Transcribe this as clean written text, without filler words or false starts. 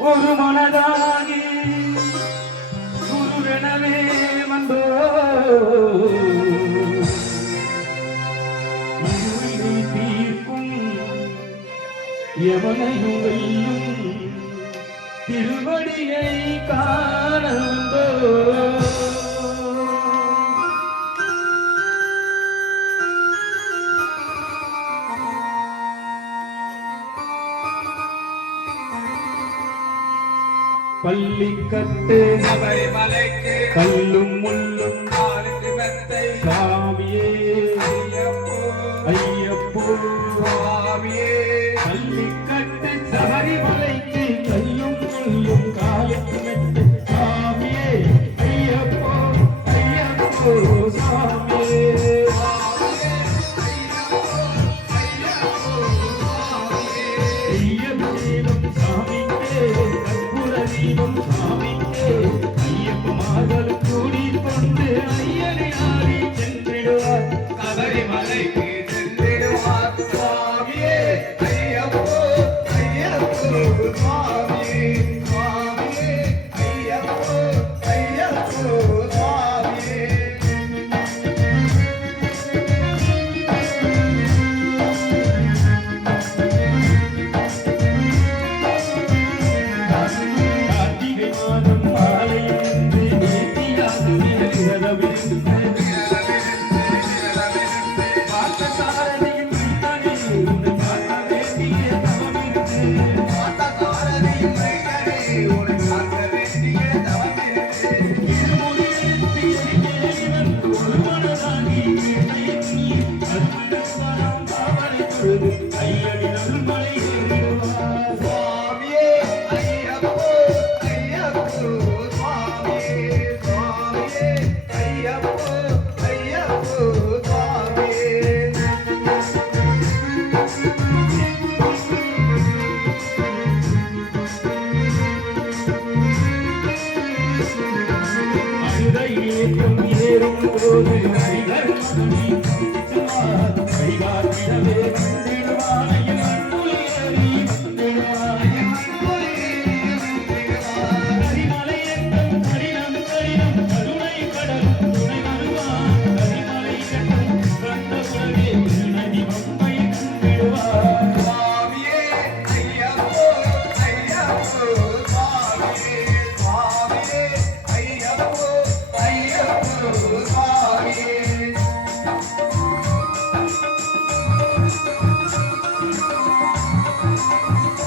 ஒரு மனதாகி குருவெனவே வந்தோ இருளை தீர்க்கும் எவனையும் வெல்லும் திருவடியை காண வந்தோ பள்ளிக்கட்டு சபரிமலைக்கு கல்லும் முள்ளும் சாமியே ஐயப்போ சுவாமியே பள்ளிக்கட்டு சபரிமலைக்கு கல்லும் முள்ளும் காலுக்கு மெட்டு சாமியே ஐயப்போ ஐயப்போ சாமியே ஐயப்பேனும் சாமிக்கே கற்பூரதீபம் சாமிக்கே ஐயப்பமார்கள் கூடிக்கொண்டு ஐயனை ஆடி சென்றிடுவார் சபரிமலைக்கு சென்றிடுவார் சுவாமியே ஐயப்போ ஐயப்போ சுவாமியே சுவாமியே ஐயப்போ ஐயப்போ சுவாமியே கார்த்திகை மாதம் மாலையிலிருந்து நேர்த்தியாக நிலவிருந்து பார்த்தசாரதியின் மைந்தனே உன் பார்த்த வேண்டிய தவமிருந்து மாதசாரதியின் மைந்தனே உன்னை பார்க்க வேண்டிய தவமிருந்து இருமுடியெடுத்து எரிகேலிவன் ஒரு மனதாகி எண்ணி அற்புதம் வரம் பாவனை தொழுது ஐயடி நல்மலை ஏறுவார் சுவாமியே ஐயப்போ ஐயப்போ சுவாமியே சுவாமியே ஐயப்போ ஐயப்போ சுவாமியே அழுதை ஏற்றம் ஏறும் போது